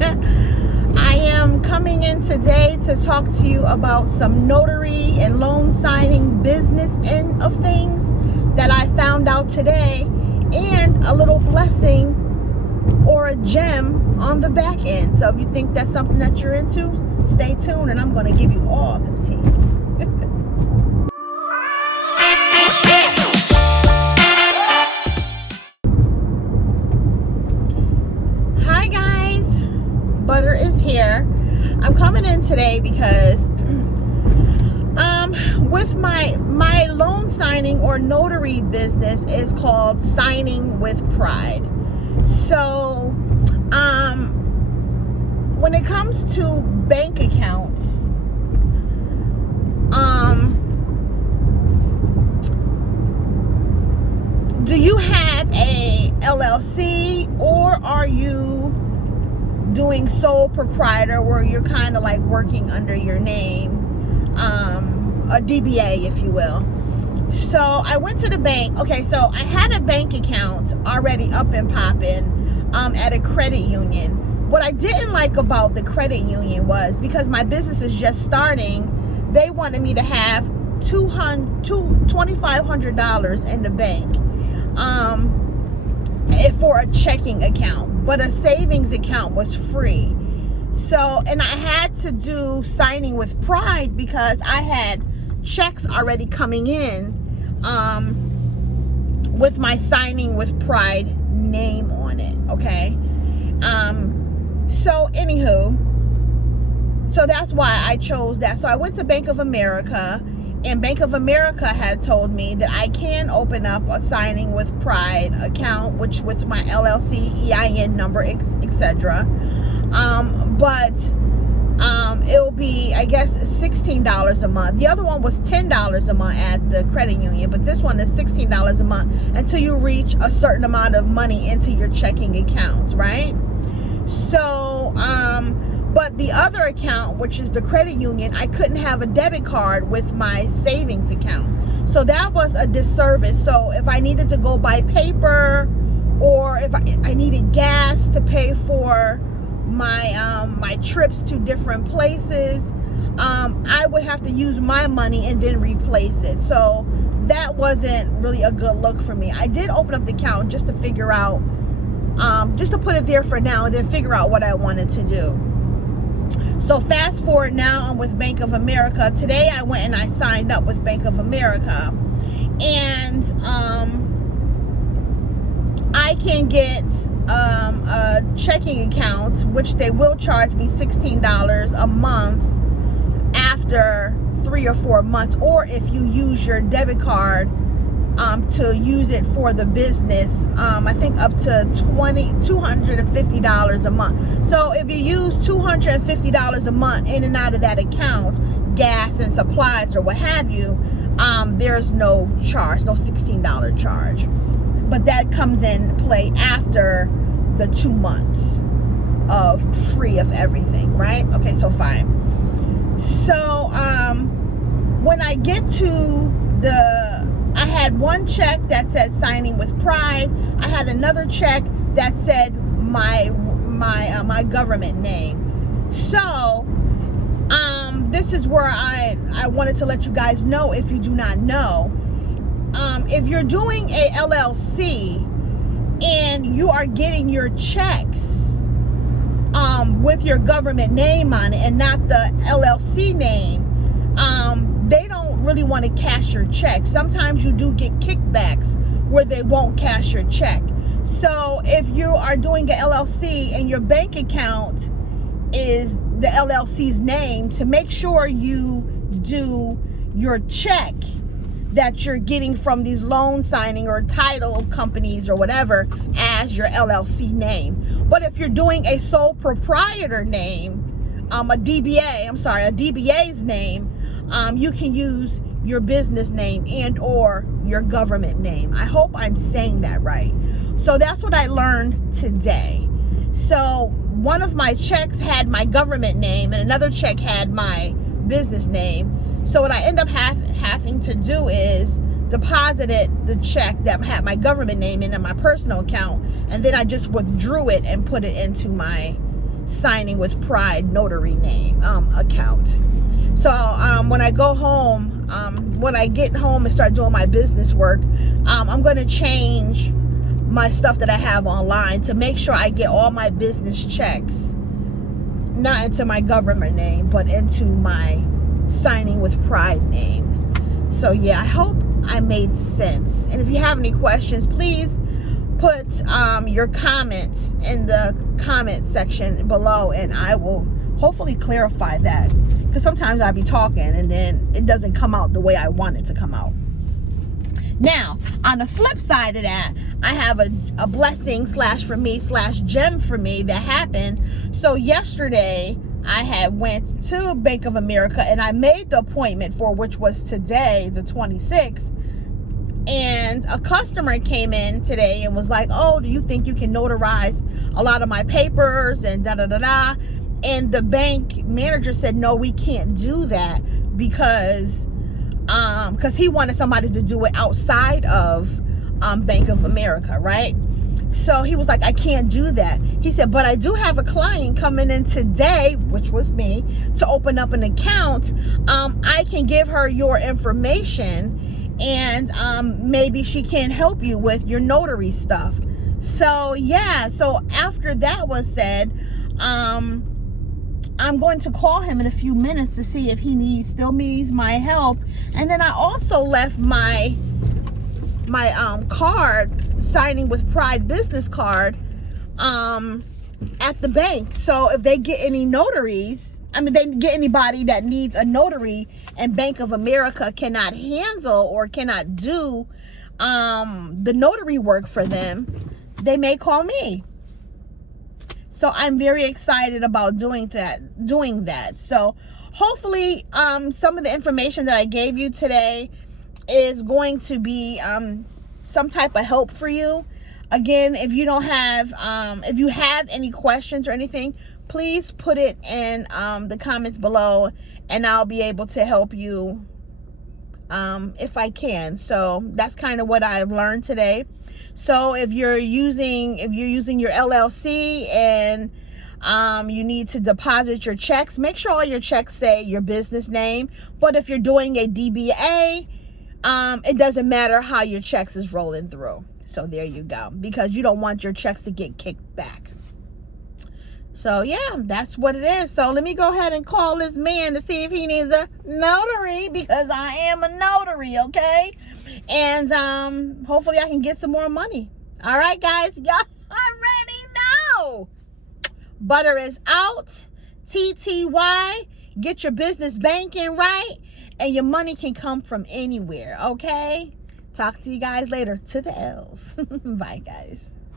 I am coming in today to talk to you about some notary and loan signing business end of things that I found out today, and a little blessing or a gem on the back end. So if you think that's something that you're into, stay tuned and I'm going to give you all the tea. Hi guys, Butter is here. I'm coming in today because with my loan signing or notary business is called Signing with Pride. So when it comes to bank accounts, do you have a LLC, or are you doing sole proprietor where you're kind of like working under your name, a DBA, if you will? So I went to the bank. Okay, so I had a bank account already up and popping at a credit union. What I didn't like about the credit union was, because my business is just starting, they wanted me to have $2,500 in the bank for a checking account, but a savings account was free. So, and I had to do Signing with Pride because I had checks already coming in with my Signing with Pride name on it. Okay. So anywho, so that's why I chose that. So I went to Bank of America, and Bank of America had told me that I can open up a Signing with Pride account, which with my LLC, EIN number, etc. But it'll be, I guess, $16 a month. The other one was $10 a month at the credit union, but this one is $16 a month until you reach a certain amount of money into your checking account, right? So, but the other account, which is the credit union, I couldn't have a debit card with my savings account. So that was a disservice. So if I needed to go buy paper, or if I needed gas to pay for my trips to different places, I would have to use my money and then replace it. So that wasn't really a good look for me. I did open up the account just to figure out, just to put it there for now and then figure out what I wanted to do. So fast forward, now I'm with Bank of America. Today I went and I signed up with Bank of America, and I can get a checking account, which they will charge me $16 a month after 3 or 4 months, or if you use your debit card to use it for the business, I think up to $250 a month. So if you use $250 a month in and out of that account, gas and supplies or what have you, there's no charge, no $16 charge. But that comes in play after the 2 months of free of everything, right? Okay, so fine. So when I get to I had one check that said Signing with Pride. I had another check that said my government name. So this is where I wanted to let you guys know, if you do not know, if you're doing a LLC and you are getting your checks with your government name on it and not the LLC name, they don't really want to cash your check. Sometimes you do get kickbacks where they won't cash your check. So if you are doing an LLC and your bank account is the LLC's name, to make sure you do your check that you're getting from these loan signing or title companies or whatever as your LLC name. But if you're doing a sole proprietor name, a DBA's name, you can use your business name and or your government name. I hope I'm saying that right. So that's what I learned today. So one of my checks had my government name and another check had my business name. So what I end up having to do is deposited the check that had my government name in my personal account, and then I just withdrew it and put it into my Signing with Pride Notary name account. So when I go home, when I get home and start doing my business work, I'm going to change my stuff that I have online to make sure I get all my business checks not into my government name, but into my Signing with Pride name. So yeah, I hope I made sense. And if you have any questions, please put your comments in the comment section below, and I will hopefully clarify that, because sometimes I'll be talking and then it doesn't come out the way I want it to come out. Now, on the flip side of that, I have a blessing for me / gem for me that happened. So yesterday, I had went to Bank of America and I made the appointment for, which was today, the 26th. And a customer came in today and was like, oh, do you think you can notarize a lot of my papers and da-da-da-da? And the bank manager said, no, we can't do that because he wanted somebody to do it outside of Bank of America, right? So he was like, I can't do that. He said, but I do have a client coming in today, which was me, to open up an account. I can give her your information and maybe she can help you with your notary stuff. So yeah, so after that was said, I'm going to call him in a few minutes to see if he still needs my help. And then I also left my card, Signing with Pride business card, at the bank. So if they get any notaries, they get anybody that needs a notary and Bank of America cannot handle or cannot do the notary work for them, they may call me. So I'm very excited about doing that. So hopefully some of the information that I gave you today is going to be some type of help for you. Again, if you don't have, if you have any questions or anything, please put it in the comments below and I'll be able to help you if I can. So that's kind of what I've learned today. So if you're using your LLC and you need to deposit your checks, make sure all your checks say your business name. But if you're doing a DBA, it doesn't matter how your checks is rolling through. So there you go, because you don't want your checks to get kicked back. So yeah, that's what it is. So let me go ahead and call this man to see if he needs a notary, because I am a notary, okay? And hopefully I can get some more money. All right, guys, y'all already know. Butter is out. TTY. Get your business banking right, and your money can come from anywhere, okay? Talk to you guys later. To the L's. Bye, guys.